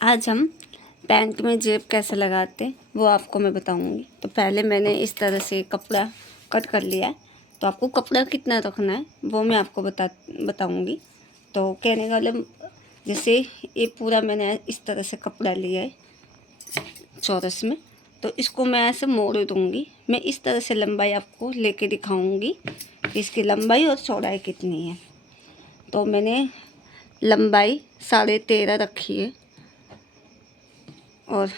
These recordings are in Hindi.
आज हम पैंट में जेब कैसे लगाते वो आपको मैं बताऊंगी। तो पहले मैंने इस तरह से कपड़ा कट कर लिया है। तो आपको कपड़ा कितना रखना है वो मैं आपको बताऊंगी। तो कहने का मतलब जैसे ये पूरा मैंने इस तरह से कपड़ा लिया है चौरस में, तो इसको मैं ऐसे मोड़ दूंगी। मैं इस तरह से लंबाई आपको लेके दिखाऊंगी कि इसकी लंबाई और चौड़ाई कितनी है। तो मैंने लंबाई 13.5 रखी है और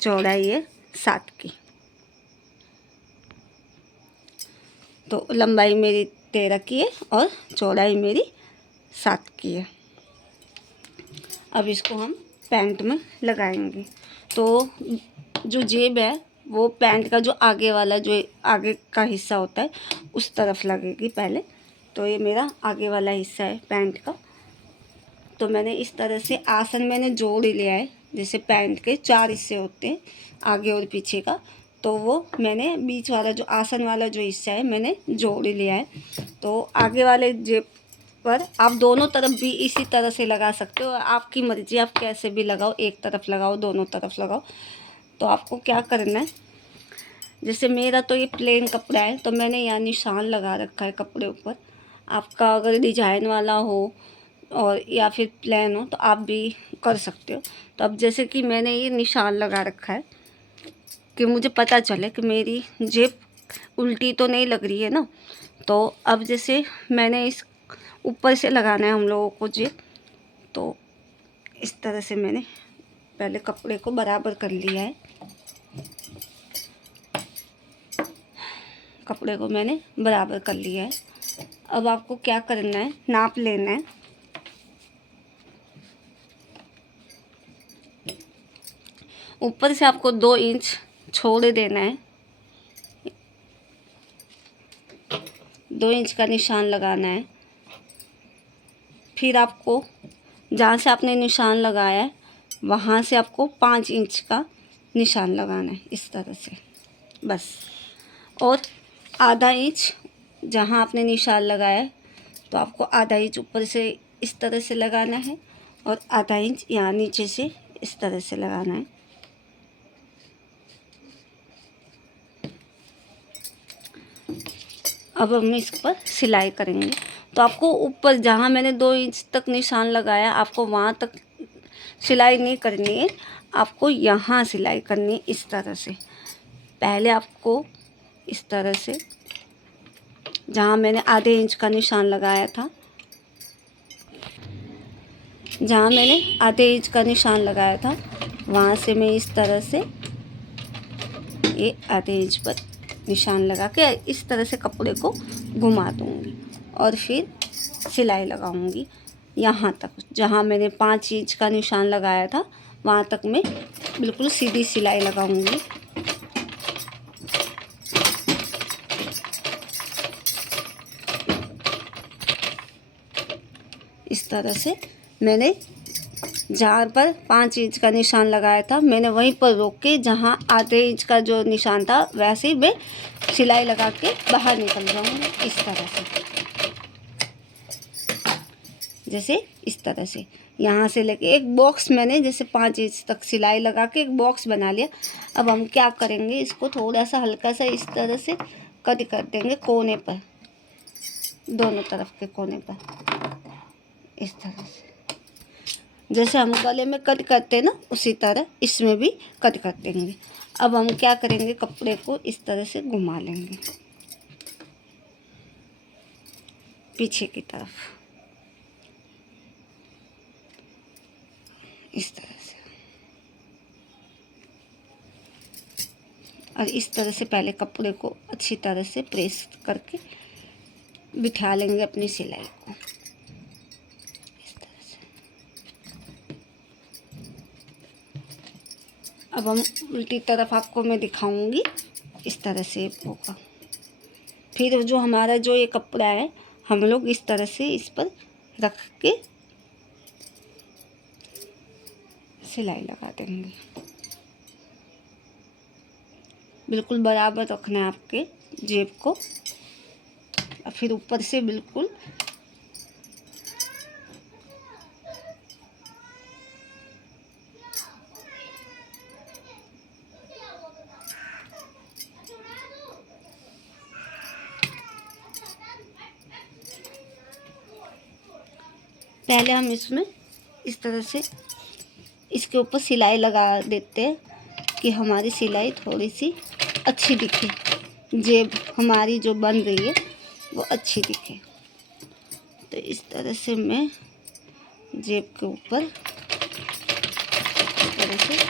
चौड़ाई है 7 की। तो लंबाई मेरी 13 की है और चौड़ाई मेरी 7 की है। अब इसको हम पैंट में लगाएंगे। तो जो जेब है वो पैंट का जो आगे वाला जो आगे का हिस्सा होता है उस तरफ लगेगी पहले। तो ये मेरा आगे वाला हिस्सा है पैंट का। तो मैंने इस तरह से आसन मैंने जोड़ लिया है। जैसे पैंट के 4 हिस्से होते हैं आगे और पीछे का, तो वो मैंने बीच वाला जो आसन वाला जो हिस्सा है मैंने जोड़ लिया है। तो आगे वाले जेब पर आप दोनों तरफ भी इसी तरह से लगा सकते हो। आपकी मर्जी, आप कैसे भी लगाओ, एक तरफ लगाओ, दोनों तरफ लगाओ। तो आपको क्या करना है, जैसे मेरा तो ये प्लेन कपड़ा है तो मैंने यहाँ निशान लगा रखा है कपड़े ऊपर। आपका अगर डिजाइन वाला हो और या फिर प्लेन हो तो आप भी कर सकते हो। तो अब जैसे कि मैंने ये निशान लगा रखा है कि मुझे पता चले कि मेरी जेब उल्टी तो नहीं लग रही है ना। तो अब जैसे मैंने इस ऊपर से लगाना है हम लोगों को जेब, तो इस तरह से मैंने पहले कपड़े को बराबर कर लिया है। कपड़े को मैंने बराबर कर लिया है। अब आपको क्या करना है, नाप लेना है। ऊपर से आपको 2 इंच छोड़ देना है। 2 इंच का निशान लगाना है। फिर आपको जहाँ से आपने निशान लगाया है वहाँ से आपको 5 इंच का निशान लगाना है इस तरह से बस। और आधा इंच जहाँ आपने निशान लगाया है तो आपको आधा इंच ऊपर से इस तरह से लगाना है और आधा इंच यहाँ नीचे से इस तरह से लगाना है। अब हम इस पर सिलाई करेंगे। तो आपको ऊपर जहाँ मैंने 2 इंच तक निशान लगाया आपको वहाँ तक सिलाई नहीं करनी है, आपको यहाँ सिलाई करनी है इस तरह से। पहले आपको इस तरह से जहाँ मैंने आधे इंच का निशान लगाया था, जहाँ मैंने आधे इंच का निशान लगाया था वहाँ से मैं इस तरह से ये आधे इंच पर निशान लगा के इस तरह से कपड़े को घुमा दूँगी और फिर सिलाई लगाऊंगी यहाँ तक। जहाँ मैंने 5 इंच का निशान लगाया था वहाँ तक मैं बिल्कुल सीधी सिलाई लगाऊंगी। इस तरह से मैंने जहाँ पर 5 इंच का निशान लगाया था मैंने वहीं पर रोक के जहाँ आधे इंच का जो निशान था वैसे ही मैं सिलाई लगा के बाहर निकल जाऊँगी इस तरह से। जैसे इस तरह से यहाँ से लेके एक बॉक्स मैंने जैसे 5 इंच तक सिलाई लगा के एक बॉक्स बना लिया। अब हम क्या करेंगे, इसको थोड़ा सा हल्का सा इस तरह से कट कर देंगे कोने पर, दोनों तरफ के कोने पर इस तरह से। जैसे हम गले में कट करते हैं ना उसी तरह इसमें भी कट कर देंगे। अब हम क्या करेंगे, कपड़े को इस तरह से घुमा लेंगे पीछे की तरफ इस तरह से। और इस तरह से पहले कपड़े को अच्छी तरह से प्रेस करके बिठा लेंगे अपनी सिलाई को इस तरह से। अब हम उल्टी तरफ आपको मैं दिखाऊंगी इस तरह से होगा। फिर जो हमारा जो ये कपड़ा है हम लोग इस तरह से इस पर रख के सिलाई लगा देंगे। बिल्कुल बराबर रखना है आपके जेब को। और फिर ऊपर से बिल्कुल पहले हम इसमें इस तरह से इसके ऊपर सिलाई लगा देते हैं कि हमारी सिलाई थोड़ी सी अच्छी दिखे, जेब हमारी जो बन रही है वो अच्छी दिखे। तो इस तरह से मैं जेब के ऊपर इस तरह से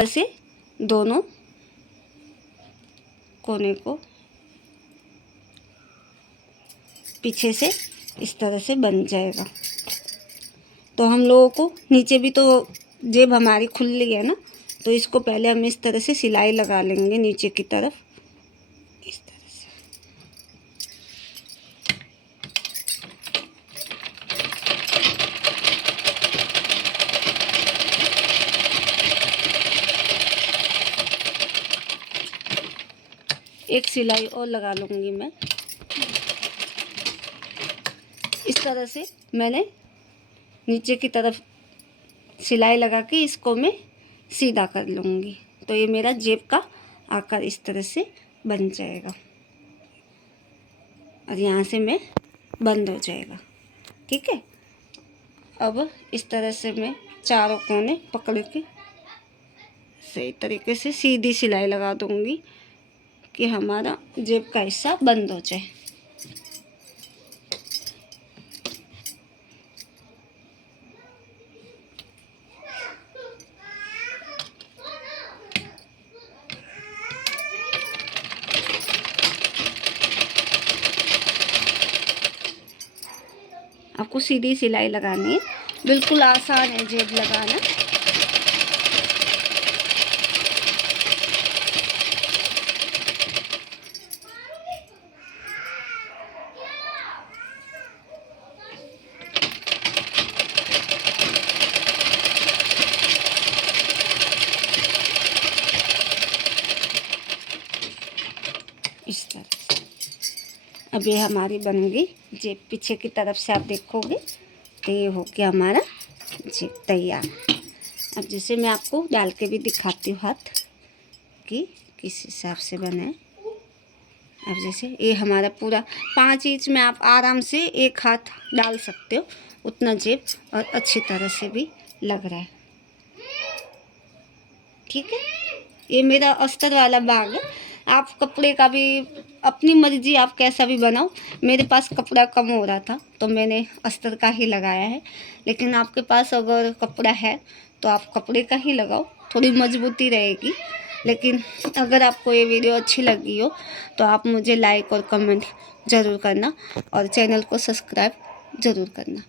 ऐसे दोनों कोने को पीछे से इस तरह से बन जाएगा। तो हम लोगों को नीचे भी तो जेब हमारी खुली है ना, तो इसको पहले हम इस तरह से सिलाई लगा लेंगे नीचे की तरफ, इस तरह से। एक सिलाई और लगा लूँगी मैं। इस तरह से मैंने नीचे की तरफ सिलाई लगा के इसको मैं सीधा कर लूँगी। तो ये मेरा जेब का आकार इस तरह से बन जाएगा और यहाँ से मैं बंद हो जाएगा। ठीक है। अब इस तरह से मैं चारों कोने पकड़ के सही तरीके से सीधी सिलाई लगा दूँगी कि हमारा जेब का हिस्सा बंद हो जाए। आपको सीधी सिलाई लगानी है, बिल्कुल आसान है जेब लगाना। इस तरह से अब ये हमारी बन गई जेब। पीछे की तरफ से आप देखोगे तो ये हो गया हमारा जेब तैयार। अब जैसे मैं आपको डाल के भी दिखाती हूँ हाथ कि किस हिसाब से बना है। अब जैसे ये हमारा पूरा 5 इंच में आप आराम से एक हाथ डाल सकते हो, उतना जेब और अच्छी तरह से भी लग रहा है। ठीक है। ये मेरा अस्तर वाला बाग है। आप कपड़े का भी अपनी मर्जी, आप कैसा भी बनाओ। मेरे पास कपड़ा कम हो रहा था तो मैंने अस्तर का ही लगाया है, लेकिन आपके पास अगर कपड़ा है तो आप कपड़े का ही लगाओ, थोड़ी मजबूती रहेगी। लेकिन अगर आपको ये वीडियो अच्छी लगी हो तो आप मुझे लाइक और कमेंट ज़रूर करना और चैनल को सब्सक्राइब ज़रूर करना।